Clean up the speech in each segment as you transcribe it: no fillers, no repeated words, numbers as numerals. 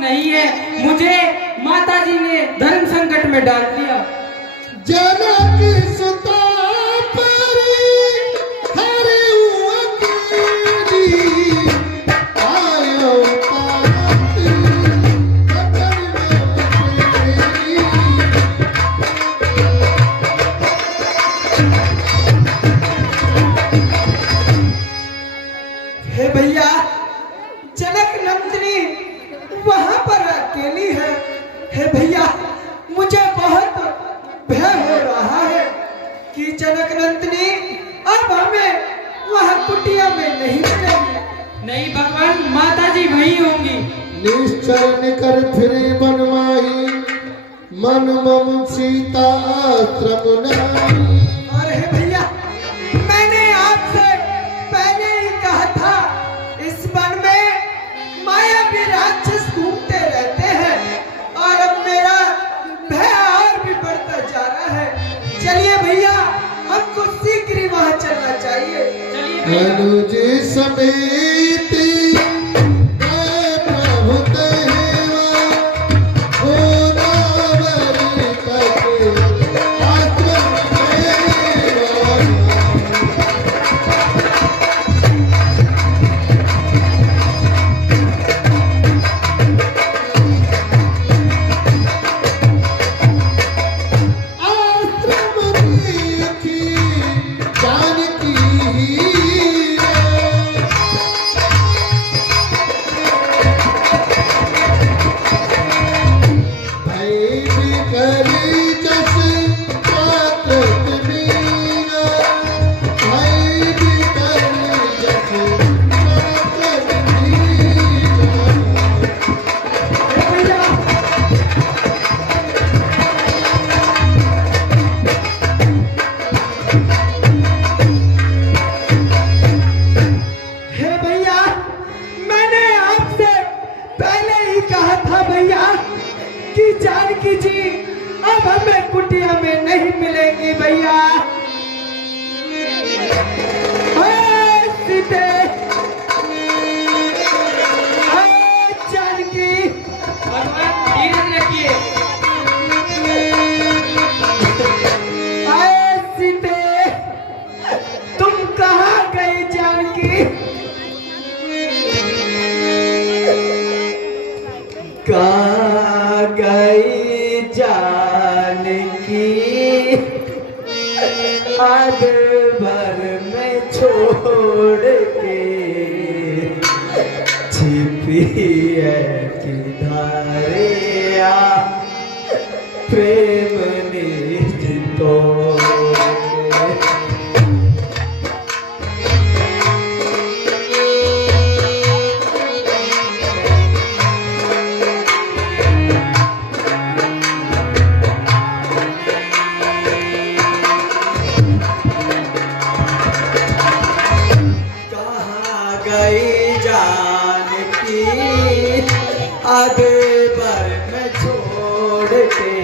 नहीं है, मुझे माताजी ने धर्म संकट में डाल दिया। जनक सुता परी हरिऊ अकेली, आयो पाती हे भैया, जनक नंदिनी वहां पर अकेली है। हे भैया, मुझे बहुत भय हो रहा है कि जनक नंदिनी अब हमें वहां कुटिया में नहीं मिलेंगे। नहीं भगवान, माताजी वही होंगी। निश्चय निकर फिरे बनवाई, मन मम सीता आश्रम नाई। और हे भैया, मैंने आपसे पहले ही कहा था, इस वन में मायावी राक्षस घूमते रहते हैं और अब मेरा भय और भी बढ़ता जा रहा है। चलिए भैया, हमको शीघ्र ही वहां चलना चाहिए। चलिए भैया। अनुज समेत गए प्रभु तेवा, गोदावरी तट आश्रम तेवा। आश्रम देखी जानकी भई बिकरी जस पात्रत मीरा, भई बिकरी जस पात्रत मीरा। हे भैया, हे भैया, मैंने आपसे पहले ही कहा था भैया कि जानकी जी अब हमें कुटिया में नहीं मिलेंगी भैया। हाय सीते, हाय जानकी। भगवान धीरज रखिए। हाय सीते, तुम कहाँ गई जानकी? कहाँ गई जानकी, आग भर में छोड़ के, छिपी है किनारे आ, प्रेम निज तोड़ के। कहाँ गई जानकी, आगे भर में छोड़ के,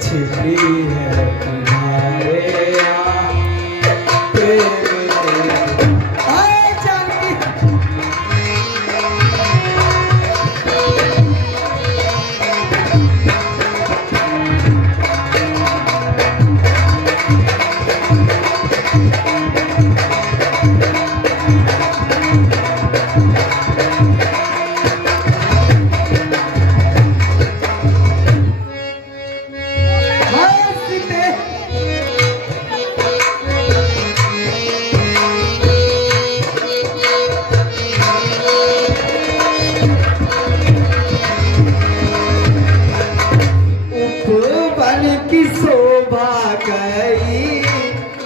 छिपी है किनारे आ, प्रेम ने। हाय जानकी। हाय सीते, उपवन की शोभा गई,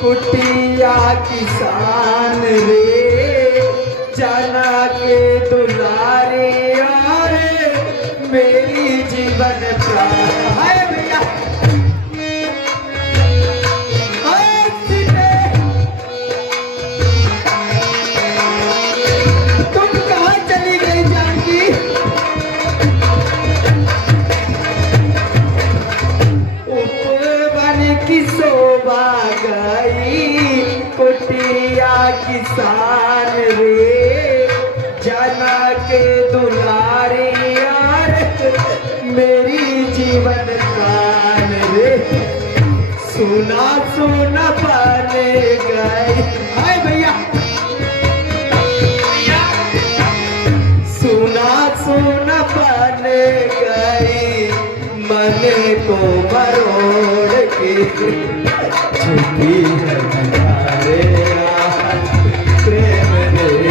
कुटिया किसान रे, जाना के दुलारे और मेरी जीवन प्राण। हाय भैया, हाय सीते, तुम कहाँ चली गई जानकी? उपवन की शोभा गई, कुटिया किसान रे, जना के दुलारिया छिपी है तुम्हारे आज प्रेम रे।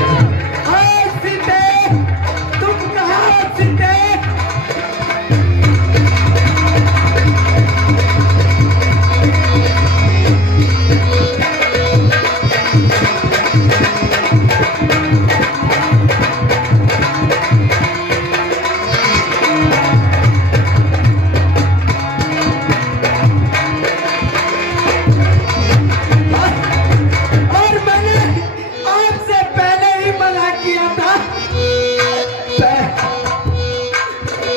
हाय सीते, तुम कहाँ सीते? और मैंने आपसे पहले ही मना किया था।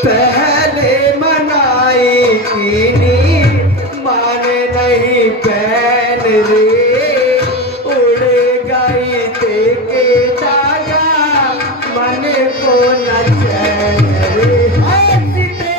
पहले मनाई की माने नहीं पहन रे, उड़ गई देखे धागा मन को न चैन रे। हाय सीते,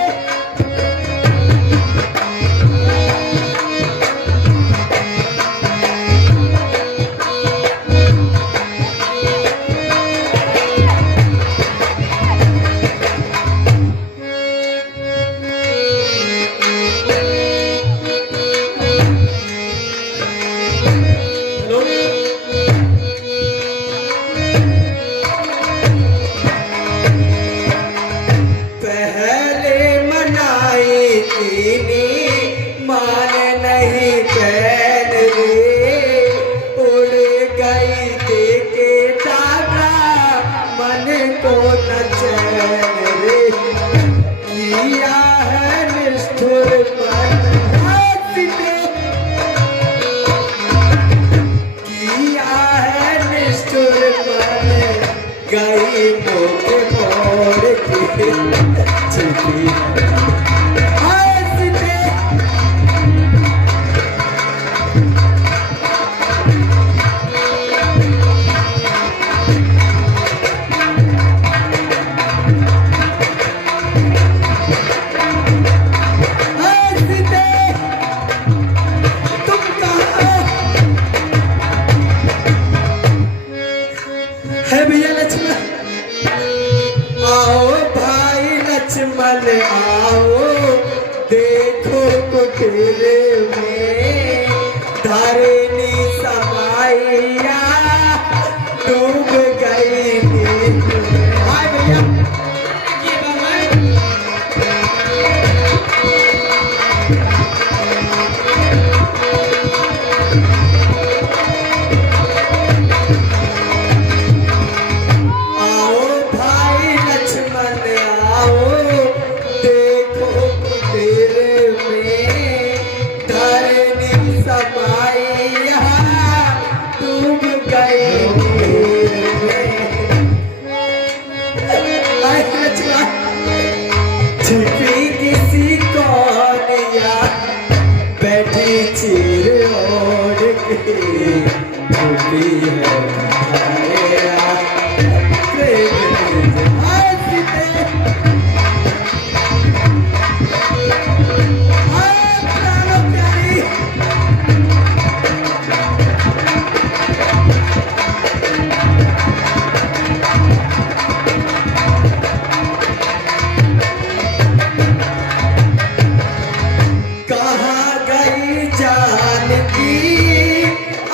पहले मनाई की मान नहीं पहन रे, उड़ गई देखे धागा मन को न चैन रे। किया है निष्ठुर मन, हाय सीते, किया है निष्ठुर मन, गई मुख मोड़ के छिपी है। हाय सीते, हाय सीते, तुम कहाँ? है भैया लक्ष्मण, आओ भाई लक्ष्मण आओ, देखो कुटीर में धरनी समाइया डूब गई नींद में। हाय भैया, ये भगवान आओ भाई लक्ष्मण आओ, देखो कुटीर में धरनी समाइया डूब गई नींद में। हाय लक्ष्मण, छिपी किसी कोनिया बैठी चीर ओढ़ के, छुपी है तुम्हारे आज प्रेम रे। हाय सीते, हाय प्राणों प्यारी, कहाँ गई जानकी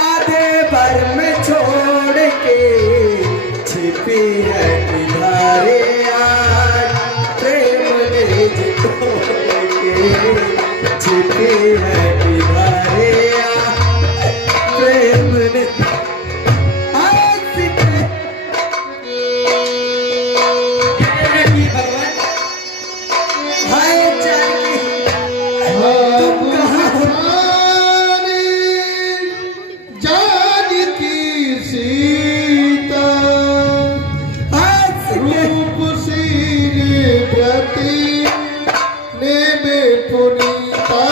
आधे भर में छोड़ के, छिपी है तुम्हारे आज प्रेम ने तोड़ के, छिपी है तुम्हारे आज प्रेम ने। हाय सीते, ये भगवान हाय जानकी, तुम कहाँ हो? हमारी जानकी सीता हाय सीते, रूपसील प्रति ने में पुनीता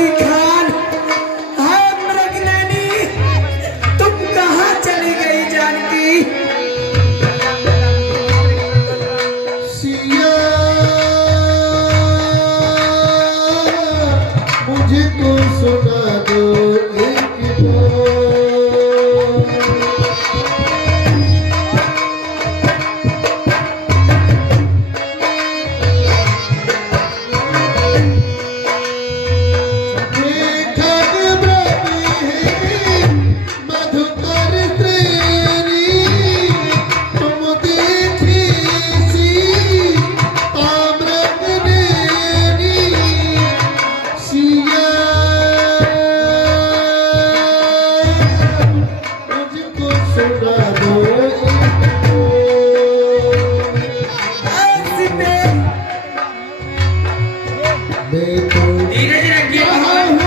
जानकी खान, हाय मृगनयनी, तुम कहाँ चली गई जानकी? सिया मुझको सुना दो एक बार। धीरज रखिए भगवान।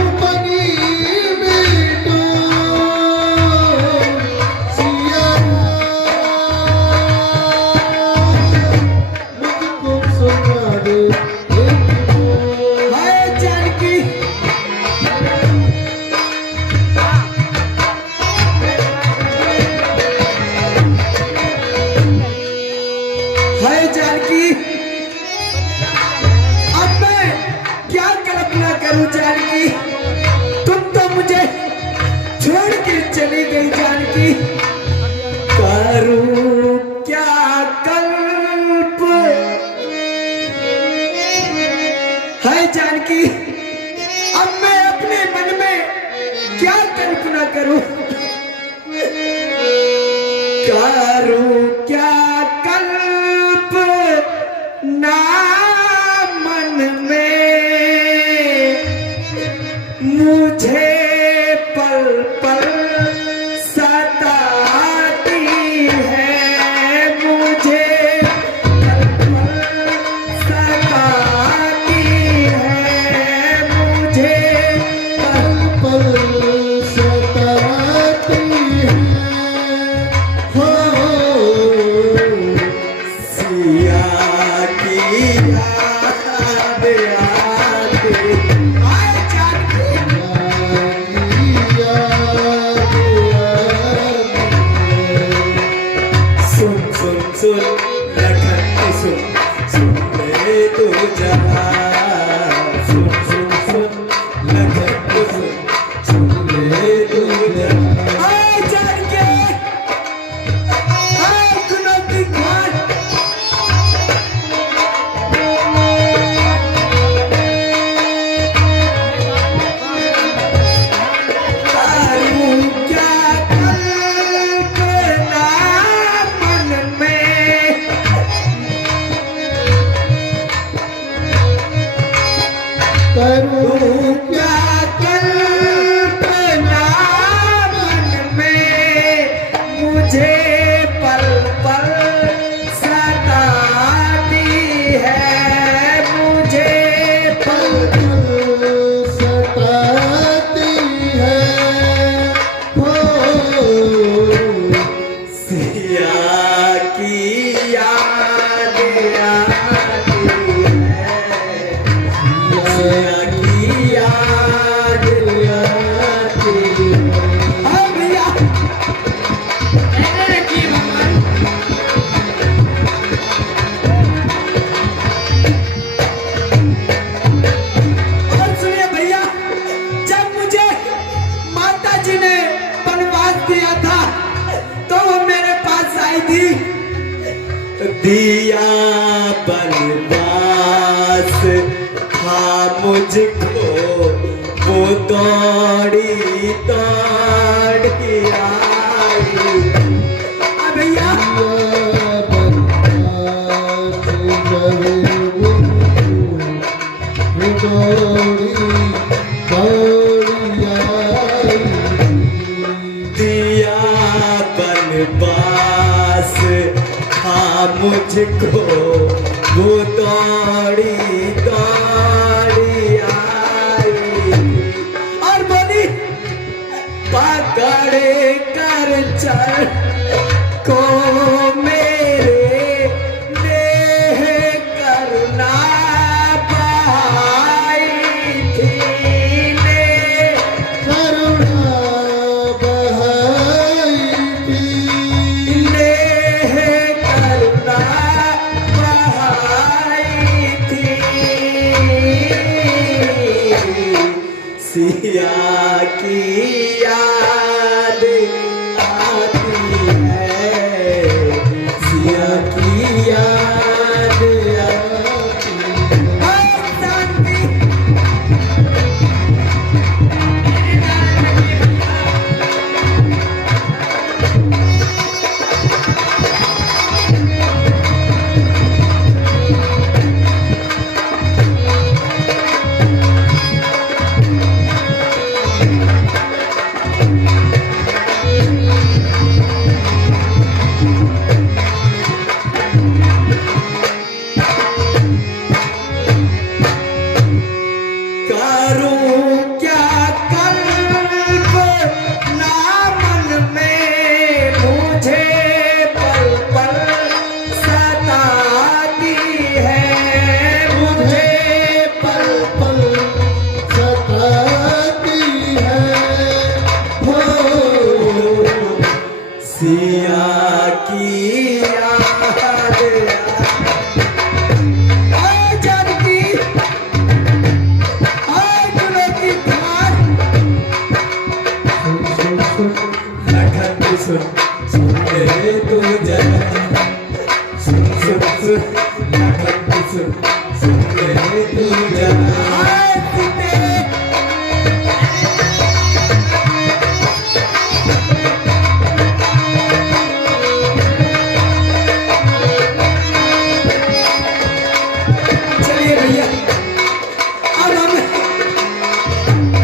हाय जानकी, हाय जानकी, अब मैं क्या कल्पना करूं जानकी? तुम तो मुझे छोड़ के चली गई जानकी। करूं क्या कल्प, हाय जानकी, अब मैं अपने मन में क्या कल्पना करूं? करूं क्या कल्प ना मन में, मुझे पल पल सताती है, मुझे पल पल सताती है, मुझे पल सिया की याद आती। हाय जानकी, सुन सुन सुन लखन सुन, सुन ले तू जरा, सुन सुन सुन लखन सुन, सुन ले तू जरा। हाय जानकी, हाय गुलाबी खान, करूं क्या कल्पना मन में, करूं क्या कल्पना मन में, मुझे पल पल सताती है, मुझे पल सताती है हो। सिया की याद आती है, सिया की याद आती है। हाय भैया, धैर्य रखिए भगवान। और सुनिए भैया, जब मुझे माता जी ने वनवास दिया था तो वो मेरे पास आई थी। दिया बनवास था मुझको, वो दौड़ी दौड़ी आई। भैया दिया बनवास था मुझको, वो दौड़ी दौड़ी आई। और बोली, पकड़ कर चल को मेरे नेह करना पाई थी, सिया की याद आती है, सिया की याद आती है। करूं क्या कल को नामन में मुझे पल पल सताती है, मुझे पल पल सताती है हो सिया की याद जानकी सुन रे तू जरा सुन सुन सुन सुन सुन रे तू जरा चलिए भैया अब हम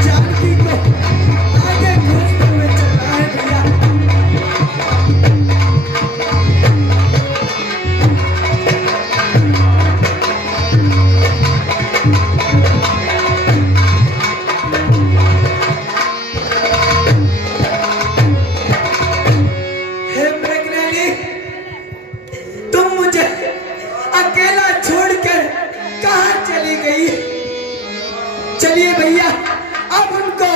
जानकी को आगे खोजते हुए चलना है भैया। हे मृगनयनी, तुम मुझे अकेला छोड़कर कहाँ चली गई? चलिए भैया अब उनको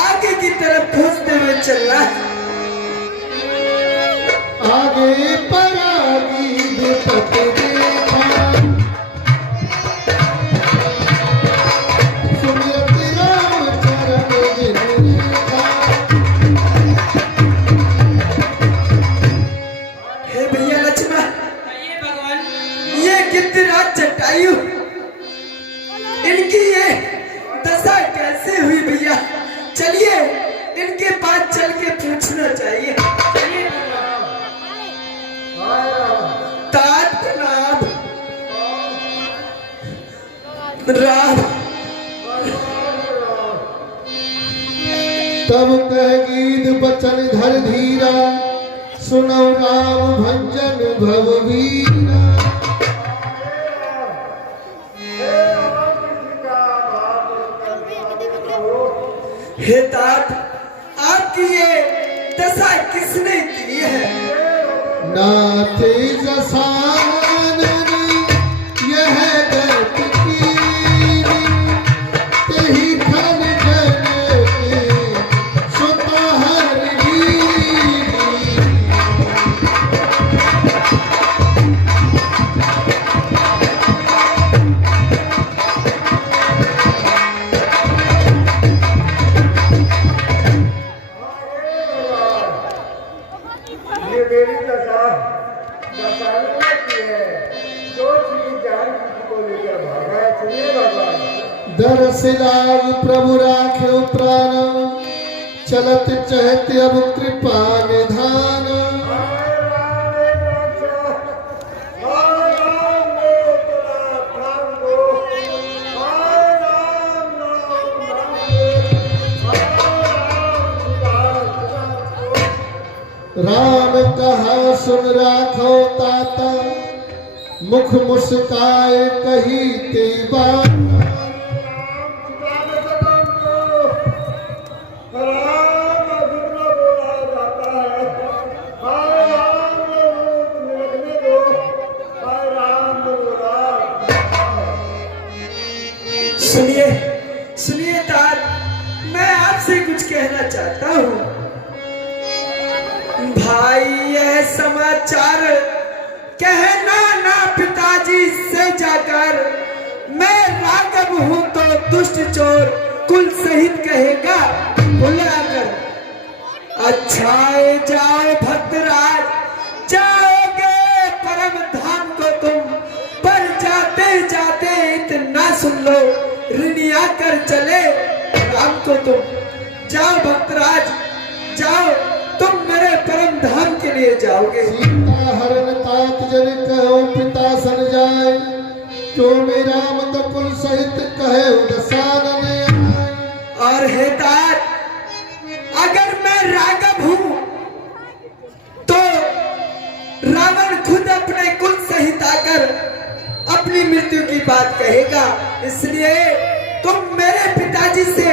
आगे की तरफ खोजते हुए चलना है। आगे परागी दुपट देखा सुमिरत राम चरण जिन रेखा। हे भैया लक्ष्मण, ये भगवान ये गिद्धराज जटायु, इनकी ये दशा कैसे हुई भैया? चलिए इनके पास चल के पूछना चाहिए। चलिए भगवान। तात प्रणाम राम। तब कह गीत बचन धर धीरा सुनो राम भंजन भव वीरा। हे तात, आपकी ये दशा किसने की है? नाथ जसानन यह गत कीनी, तेहि फल जन के सुतहर लीनी। ये मेरी दशा की है, जो चीज जानकी को लेकर भागा है। सुनिए भगवान। दरस लाग प्रभु राख्यो प्राण, चलत चहत अब कृपा निधान। राम कहा सुन राखो ताता, मुख मुस्काए कही ते बात। सुनिए सुनिए तात, मैं आपसे कुछ कहना चाहता हूँ। भाई यह समाचार कहना ना पिताजी से जाकर, मैं राघव हूँ तो दुष्ट चोर कुल सहित कहेगा बुलाकर, अच्छाए जाओ भक्तराज, जाओगे परम धाम को तुम, पर जाते जाते इतना सुन लो, ऋणिया कर चले राम को तुम। जाओ भक्तराज जाओ, तुम मेरे परम धाम के लिए जाओगे। सीता हरण तात जन कहो पिता सन जाए, जो मेरा मत कुल सहित कहे दसानन आए। और हे तात, अगर मैं राघव हूं तो रावण खुद अपने कुल सहित आकर अपनी मृत्यु की बात कहेगा, इसलिए तुम मेरे पिताजी से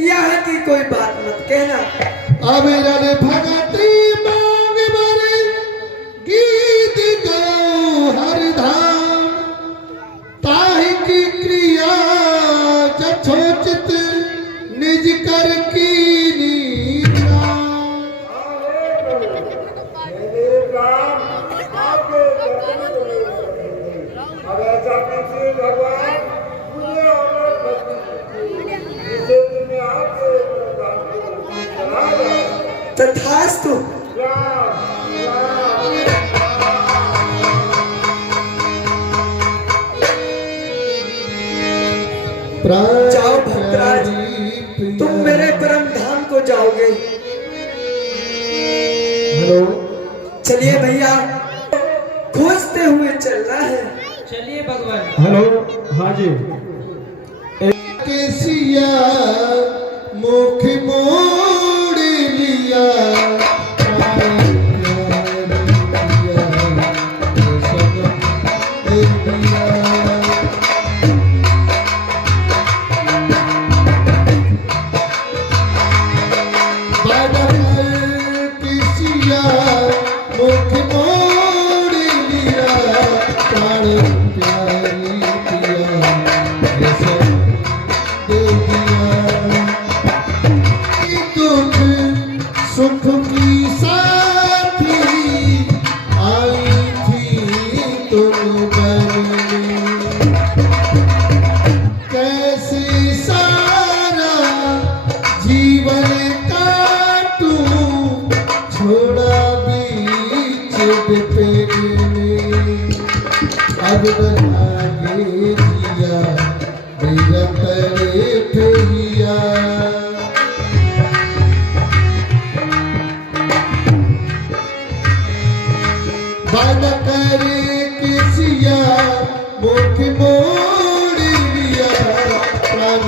यहाँ की कोई बात मत कहना। अविरल भगति मांग बर, गीत गाओ हर धाम, ताहि की क्रिया जथोचित निज कर कीनी नाम। मेरे काम आपके दर्शन को ले रहे हैं। अब ऐसा कीजिए भगवान, मुझे और जिसे तुमने आपके प्रदान किया। तथास्तु। राम राम। जाओ भक्तराज, तुम मेरे परम धाम को जाओगे। हेलो, चलिए भैया, खोजते हुए चलना है। चलिए भगवान। हेलो, हाँ जी। केसिया मुख मोड़ लिया, मुख मोड़ लिया, प्राण प्यारी पिया दुख सुख की साथी आई थी तुम बनने, कैसे सारा जीवन काटूं, छोड़ा बीच डिपेने, अब न आगे जिया मेरा तड़े भैया। बन कर किसिया मुख मोड़ लिया, प्राण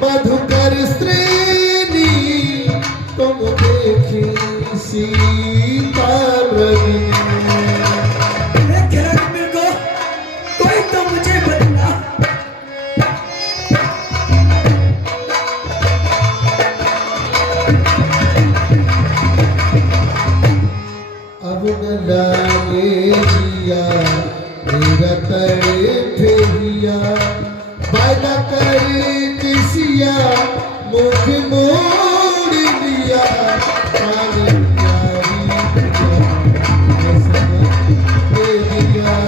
मधुकर श्रेणी, तुम देखी सीता को कोई तो मुझे बता। अब न लागे जिया मेरा तड़े भैया, बाला कर किसिया मुख मोड़ लिया, प्राण प्यारी पिया।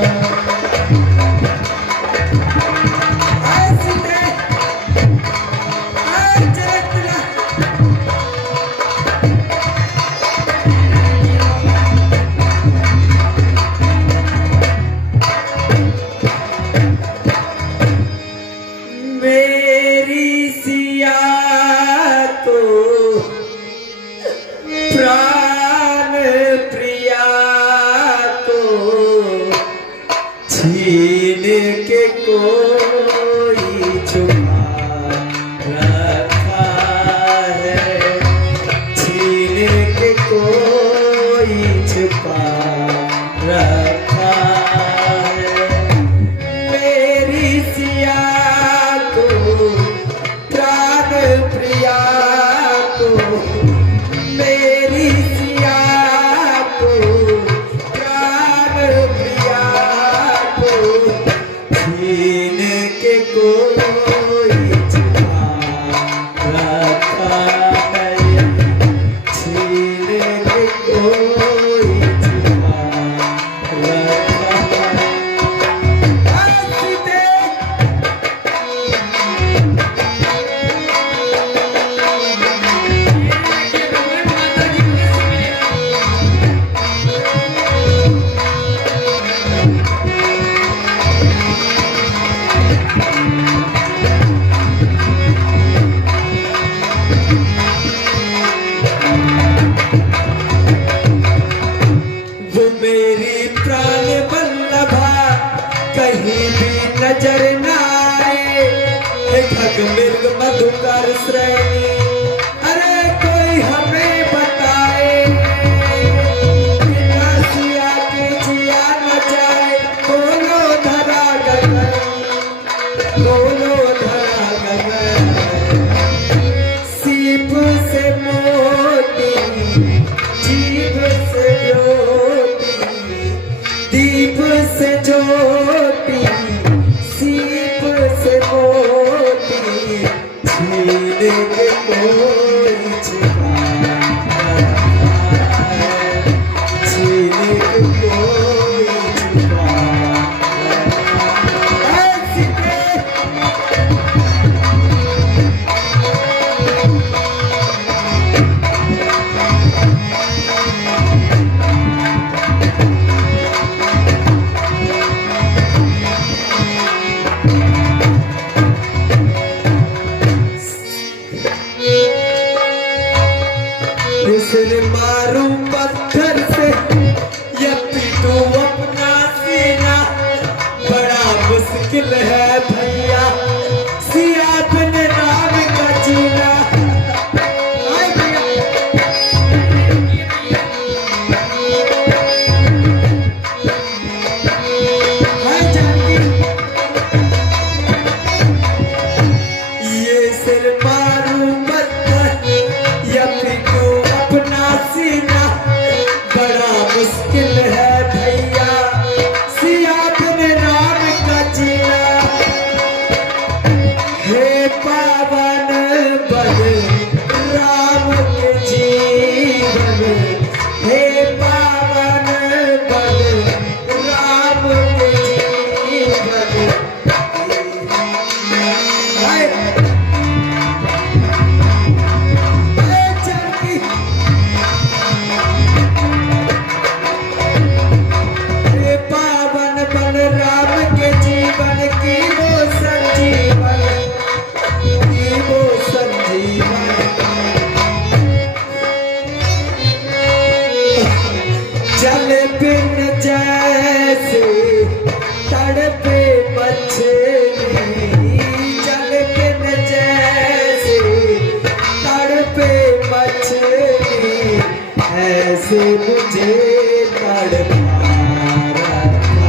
मेरी सिया तो मृग मधुकर श्रेणी, अरे कोई हमें बताए, बिना सिया के जिया न जाए, बोलो धरा गगन, बोलो धरा गगन। सीप से मोती, जीभ से ज्योति, दीप से ज्योति, सीप से मोती, छीन के कोई छुपाए, छीन के कोई छुपाए। ऐसी इसने मारू पत्थर से या पीटू अपना सीना, बड़ा मुश्किल है भैया सिया बिन राम का जीना। हाय भैया, हाय जानकी, ये सिर मारू पत्थर या पीटू अपना सीना, बड़ा मुश्किल है भैया सिया बिन राम का जीना। हे पावन बन राम के जीवन, हे पावन बन राम के जीवन। हाय जानकी, हे पावन बन राम के जीवन की वो संजीवन, की वो संजीवन। जल बिन जैसे तड़पे मछली, जल बिन जैसे तड़पे मछली, ऐसे मुझे तड़पा रखा।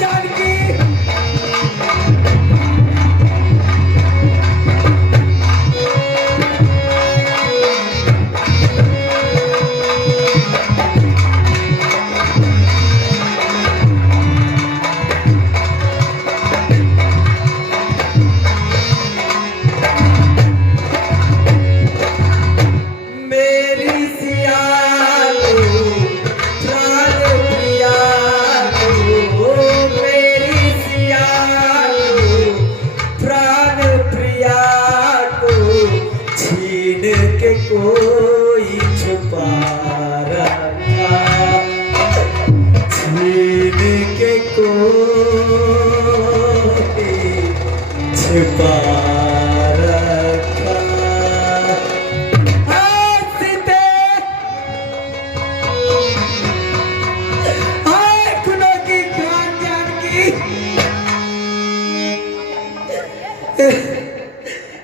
जानकी, मेरी सिया को प्राण प्रिया को, मेरी सिया को प्राण प्रिया को, छीन के कोई छुपा रखा, छीन के कोई छुपा रखा।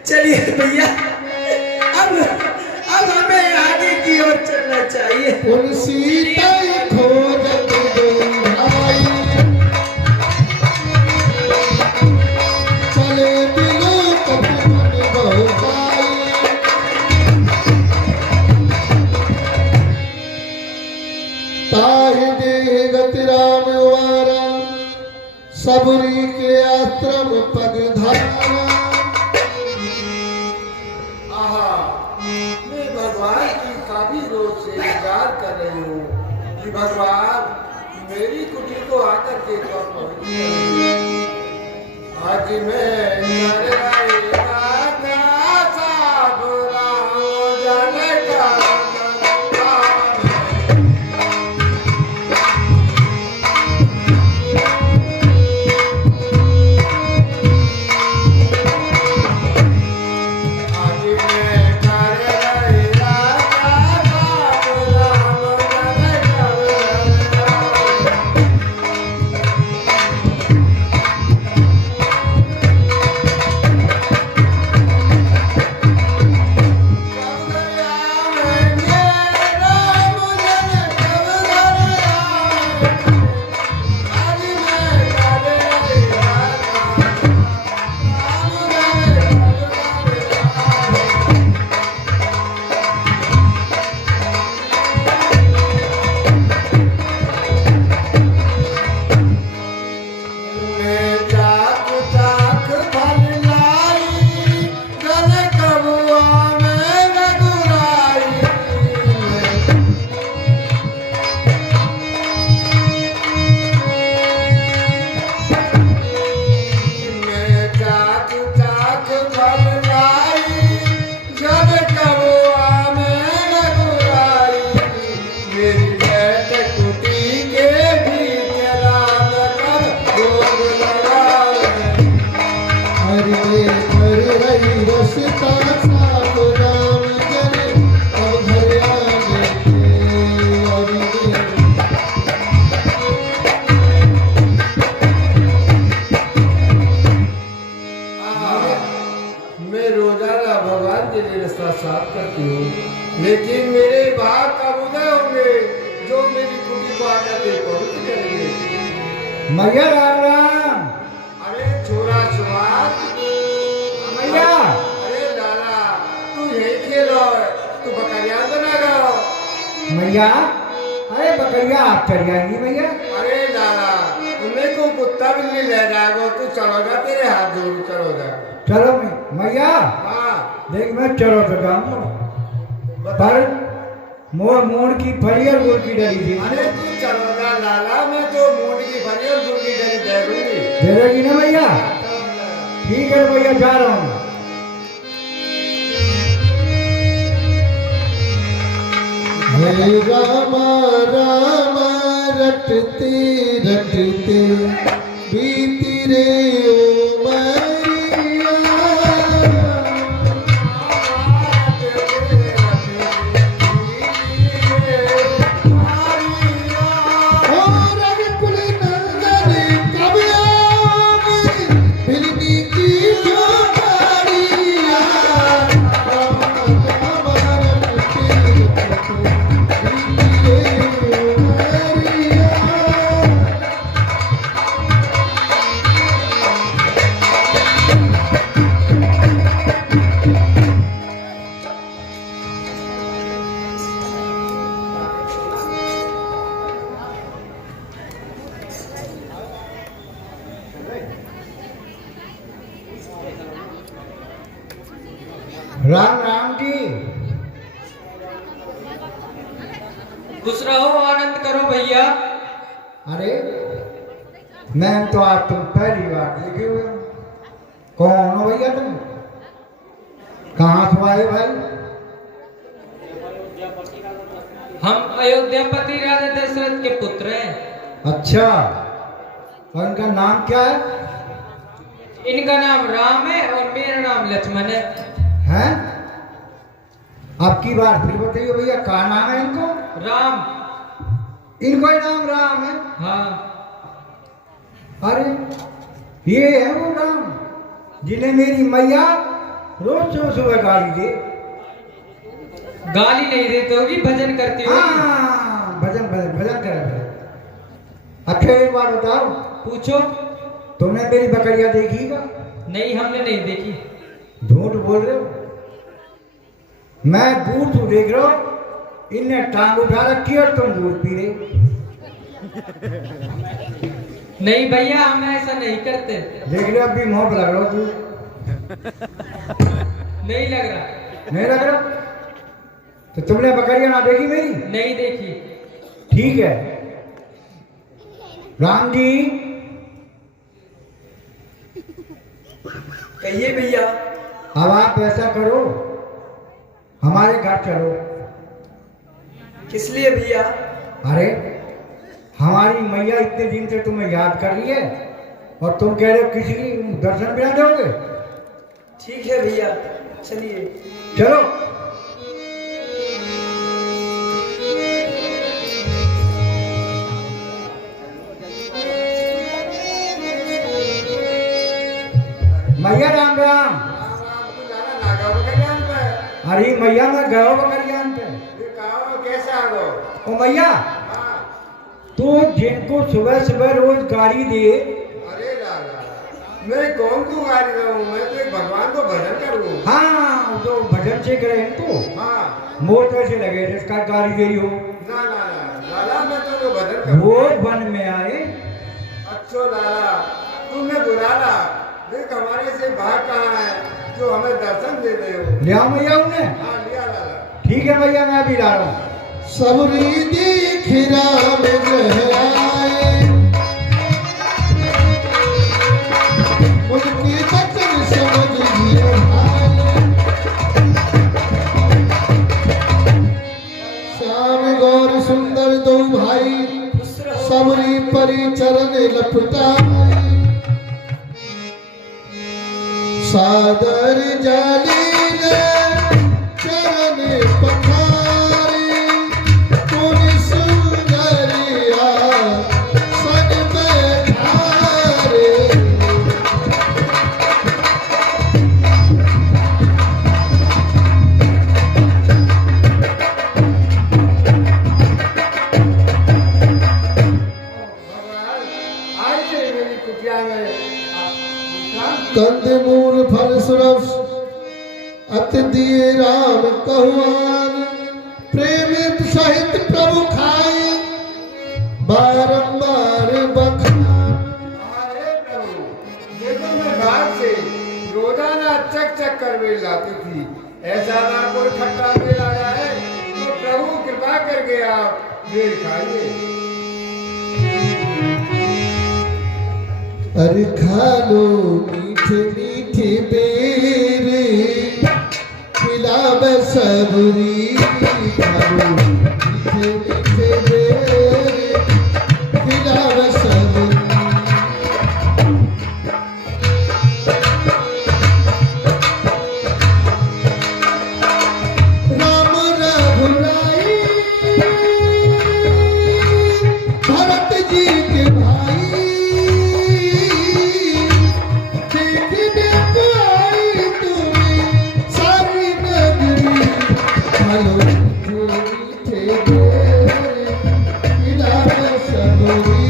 चलिए भैया, अब हमें आगे की ओर चलना चाहिए। उन सीता खोजत गई भाई, चले बिनु कपि मन बहुताई। ताहि देह गति राम वारा, सबरी के आश्रम पग धारा। मैं भगवान की काफी रोज से इंतजार कर रही हूँ कि भगवान मेरी कुटी को आकर के कब पहुँचे। आज मैं कर रही राधा साब राम जाने का साफ करती हो, लेकिन मेरे भाग कब उदय होंगे जो मेरी कुटी को आकर दे पवित्र करेंगे। मैया राम राम। अरे छोरा सुहाग, मैया अरे लाला तू यही खेलो, तू बकरिया बना गो। मैया, अरे बकरिया आप कर जाएंगी मैया। अरे लाला तुम्हें को कुत्ता बिल्ली ले जाएगा, तू चलोगा, तेरे हाथ जोड़ चलोगा। चलो मैया, हाँ देख मैं चलो तो जाऊंगा, पर मोड़ की फरी और गुड़ की डली थी। अरे तू चलोगा लाला, मैं तो मोड़ की फरी और गुड़ की डली दे दूंगी। दे देगी ना मैया? ठीक है भैया, जा रहा हूँ। हे रामा रामा रटते रटते बीती रे उमरिया, ओ रघुकुल नंदन कब आओगे, फिरनी की जोड़िया। रामा रामा रटते राम राम जी। खुश रहो, आनंद करो भैया। अरे मैं तो आज तुम पहली बार देखे हुए हो। कौन हो भैया तुम? कहाँ से आए भाई? हम अयोध्यापति राजा दशरथ के पुत्र हैं। अच्छा, और इनका नाम क्या है? इनका नाम राम है और मेरा नाम लक्ष्मण है। हैं? आपकी बार फिर बताइए भैया, क्या नाम है इनको? राम। इनको ही नाम राम है? हाँ। अरे ये है वो राम जिन्हें मेरी मैया रोज सुबह गाली दे। गाली नहीं देते होगी, भजन करती होगी। हाँ, भजन भजन भजन करे। अच्छा एक बात बताओ, पूछो। तुमने मेरी बकरिया देखी का? नहीं, हमने नहीं देखी। झूठ बोल रहे हो। मैं दूर तो देख रहा हूं, इनने टांग उठा रखी और तुम दूध पी रहे। नहीं भैया, हम ऐसा नहीं करते। देख लो, अब भी मोह लग रहा हो तू। नहीं लग रहा। नहीं लग रहा? तो तुमने बकरिया ना देखी मेरी? नहीं देखी। ठीक है राम जी, कहिए भैया। अब आप ऐसा करो, हमारे घर चलो। किस लिए भैया? अरे हमारी मैया इतने दिन से तुम्हें याद कर रही है और तुम कह रहे हो किसी की दर्शन भी ना दोगे। ठीक है भैया, चलिए। चलो। मैया राम राम। अरे मैया मैं गयो बकरियान पे। कैसे आ गो? ओ मैया, तू जिनको सुबह सुबह रोज गाड़ी दे। अरे लाला, मैं कौन को गाली दूं? मैं तो एक भगवान को भजन करूं। हाँ, तो भजन से करे इनको। हाँ, मोटर से लगे जिसका गाड़ी दे रही हो। ना लाला, लाला मैं तो भजन करूं। वो वन में आए। अच्छा लाला, तुमने बुलाना, देख हमारे से भाग कहाँ है जो हमें दर्शन दे दे हो। ले आओ मैया उन्हें। हाँ लिया लाला। ठीक है भैया, मैं भी ला रहा हूँ। सबरी दिख राम आए, उनकी बचन समझिए भाई। श्याम गौर सुंदर दो भाई, सबरी परी चरण लपटाई। सादर जालील चरण पखारी, तुनि सुंदरिया सन बैठारे। कंदमूल फल सुरस अति दिए राम कहुआन, प्रेम सहित प्रभु खाए बारंबार बखान। अरे प्रभु, ये तो मैं बाहर से रोजाना चक चक कर बेल लाती थी, ऐसा ना कोई खट्टा बेल आया है तो प्रभु कृपा करके आप बेल खाइए। अरे खा लो मीठे मीठे बेरे, खिलाव सबरी। खा लो मीठे मीठे बेरे, खिलाव सबरी। राम रघुराई भरत जी के भाई, देखने को आई तुम्हें सारी नगरी। हेलो मीठे बेरे, खिलाव सबरी।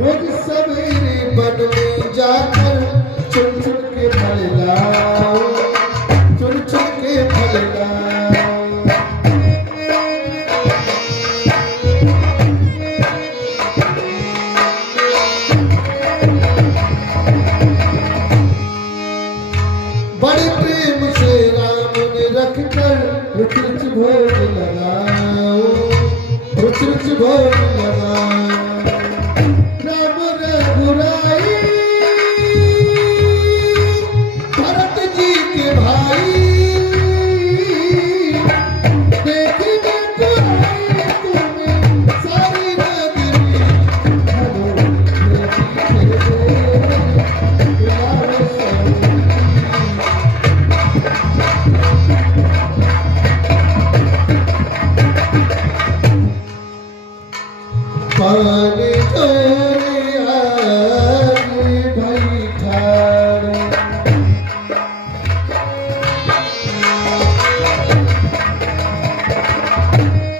रोज सवेरे वन में जाकर चुन चुन के फल लाओ, चुन चुन के फल लाओ। बड़े प्रेम से राम ने रखकर रुच रुच भोग लगाओ, रुच रुच भोग लगाओ। राम रघुराई भरत जी के भाई, देखने को आई तुम्हें सारी नगरी। हेलो मीठे बेरे, खिलाव सबरी। पानी तोरे आगे भई ठाड़,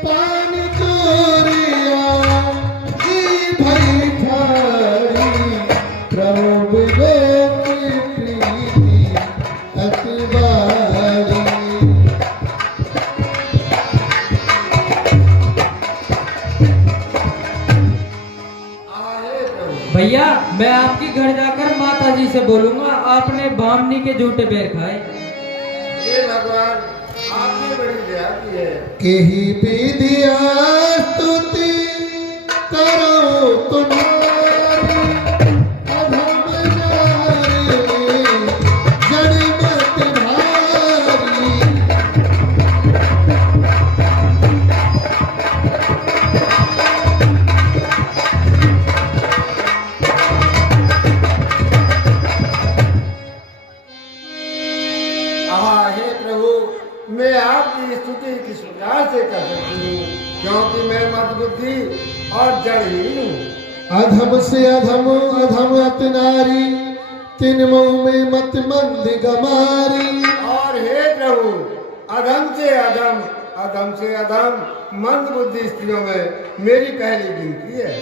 पानी तोरे आगे भई ठाड़ी। प्रभु लोक प्रीति अति बाड़ी। अरे प्रभु, भैया मैं आपके घर जाकर माता जी से बोलूंगा आपने बामनी के झूठे बेर खाए। ये भगवान आपने बड़ी दया की है। केही विधिया स्तुति करो तुम्हारी, अधम नारी जड़मत भारी। हे प्रभु, मैं आपकी स्तुति किस प्रकार से कर सकती हूँ, क्योंकि मैं मंदबुद्धि और जड़हीन हूँ। अधम से अधम अधम अति नारी, तिन मुँह में मत मंद गमारी। और हे प्रभु, अधम से अधम अधम से अधम मंद बुद्धि स्त्रियों में मेरी पहली गिनती है।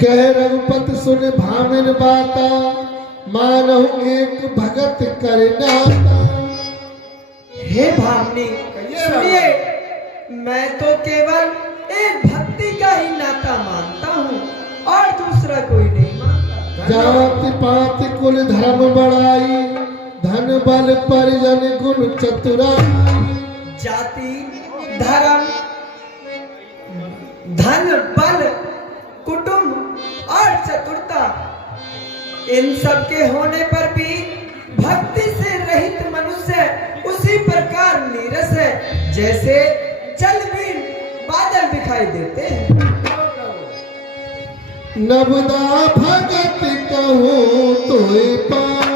कह रघुपति सुन भामिन बाता, मानहु एक भगत करनाता। हे भावनी सुनिए, मैं तो केवल एक भक्ति का ही नाता मानता हूँ और दूसरा कोई नहीं मानता। जाति पाति कुल धर्म बढ़ाई, धन बल परिजन गुण चतुराई। जाति धर्म धन बल कुटुंब और चतुरता, इन सब के होने पर भी भक्ति से रहित मनुष्य उसी प्रकार नीरस है जैसे जल बिन बादल दिखाई देते हैं। नबदा भगत कहूँ तोय पाई,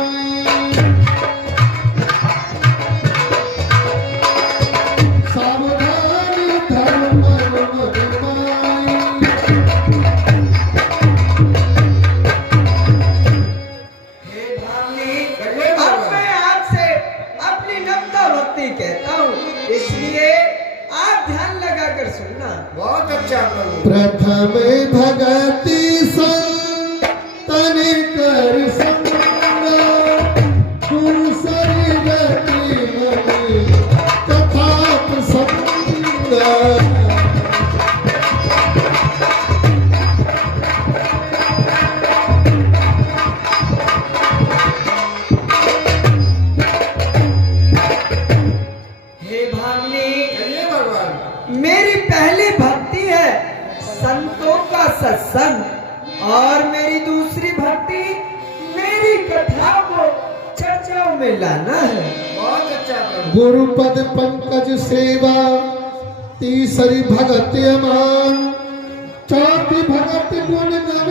सावधान धर्म मद पाई। हे भावनी, अब मैं आपसे अपनी नवता भक्ति कहता हूँ, इसलिए आप ध्यान लगाकर सुनना। बहुत अच्छा अच्छा प्रभु। प्रथम भगति संतन कर संगा, दूसरी गति मनि कथा प्रसंगा। हे भामिनी, कहिए भगवान। मेरी पहली भक्ति है संतों का सत्संग, और मेरी दूसरी भक्ति मेरी कथा को चर्चाओं में लाना है। बहुत अच्छा प्रभु। गुरुपद पंकज सेवा, तीसरी भगत अमान, चौथी भगत गुण गण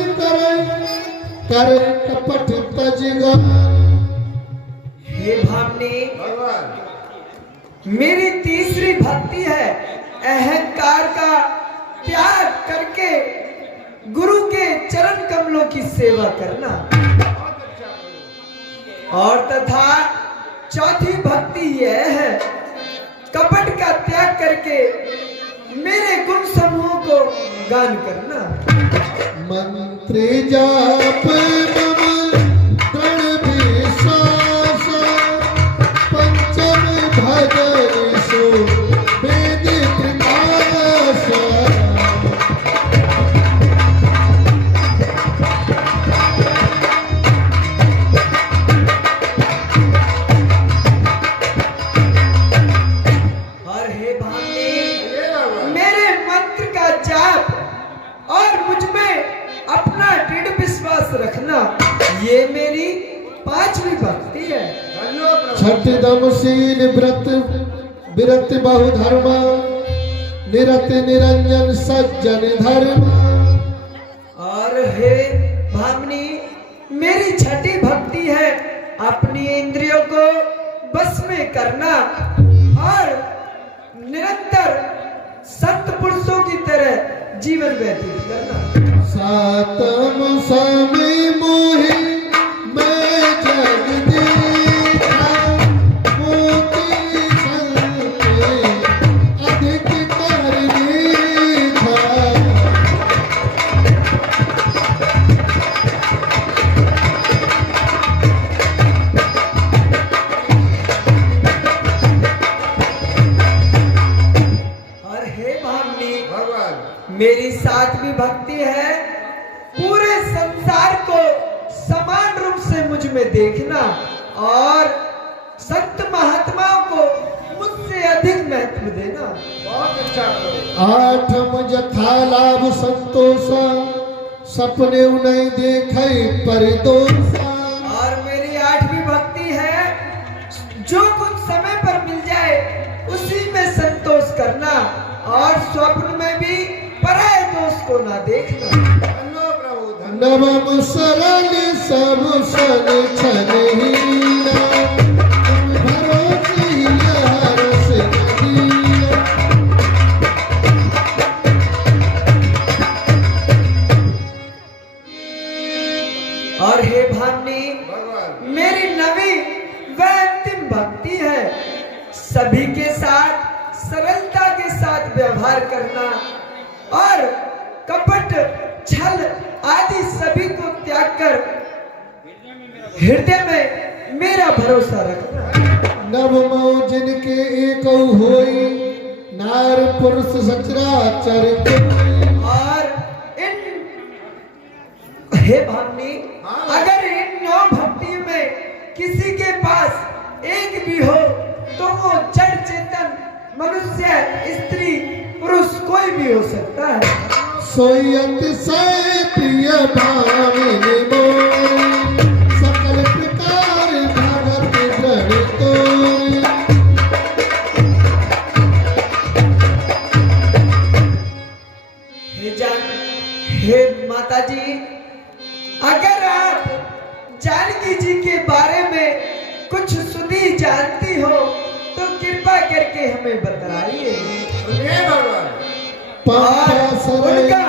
करे कपट तजगान। हे भामिनी, भगवान मेरी तीसरी भक्ति है अहंकार का त्याग करके गुरु के चरण कमलों की सेवा करना। बहुत अच्छा प्रभु। और तथा चौथी भक्ति यह है कपट का त्याग करके मेरे गुण समूह को गान करना। मंत्र जाप मम दृढ़ विश्वास, पंचम भजन सो वेद प्रकाश। और हे भामिनी, कहिए भगवान। मेरे मंत्र का जाप और मुझ में अपना दृढ़ विश्वास रखना, ये मेरी पांचवी भक्ति है। धन्यो प्रभु। छठ दमशील व्रत विरत बहुधर्म, निरत निरंजन सज्जन धर्म। और हे भामिनी, मेरी छठी भक्ति है अपनी इंद्रियों को बस में करना और निरंतर संत पुरुषों की तरह जीवन व्यतीत करना। सातम समय मोहि मैं जग देखा, मोती संते अधिक कर देखा। और हे भामिनी, भगवान मेरी सातवीं भक्ति है पूरे संसार को समान रूप से मुझ में देखना और संत महात्माओं को मुझसे अधिक महत्व देना। बहुत अच्छा प्रभु। आठम जथा लाभ संतोष, सपने उन्हें देखे परिदोषा। और मेरी आठवीं भक्ति है जो कुछ समय पर मिल जाए उसी में संतोष करना और स्वप्न में भी पराये दोष को ना देखना। धन्यो प्रभु। धन्यो। नवम सरल सब सन छन हीना, तुम भरोसे यार से दीना। और हे भामिनी, भगवान मेरी नवी व अंतिम भक्ति है सभी के साथ सरलता के साथ व्यवहार करना और कपट छल आदि सभी को त्याग कर हृदय में मेरा भरोसा रखना। नव मौ जिनके एक होई, नार पुरुष सचराचर कोई। और इन हे भामिनी, अगर इन 9 भक्तियों में किसी के पास एक भी हो तो वो जड़ चेतन मनुष्य स्त्री पुरुष कोई भी हो सकता है। सोयत से प्रिय भामिनी मोरी, सकल प्रकार भगत दृढ़ तोरी। हे माता जी, अगर आप जानकी जी के बारे में कुछ सुनी जानती हो तो कृपा करके हमें बताइए। सुनिए भगवान। पंपा सरह उनका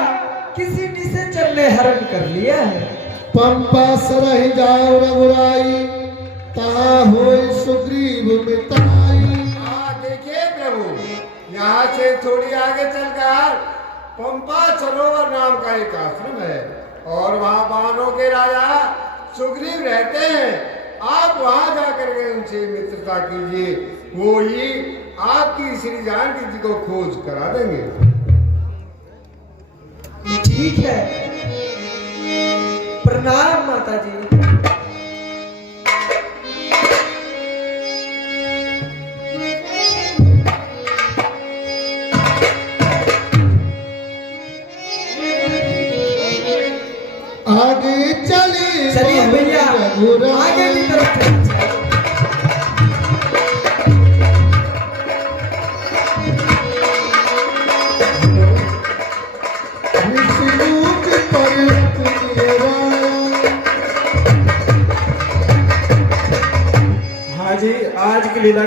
किसी निशाचर ने हरण कर लिया है। पंपा सरह जाओ रघुराई, ता होय सुग्रीव मिताई। हाँ देखिए प्रभु, यहाँ से थोड़ी आगे चलकर पंपा सरोवर नाम का एक आश्रम है और वहाँ वानरों के राजा सुग्रीव रहते हैं। आप वहाँ जाकर के उनसे मित्रता कीजिए, वो ही आपकी श्री जानकी जी को खोज करा देंगे। ठीक है, प्रणाम माता जी। आगे चले चलिए भैया, आगे की तरफ चलिए। विष्णु पर हाँ जी, आज की लीला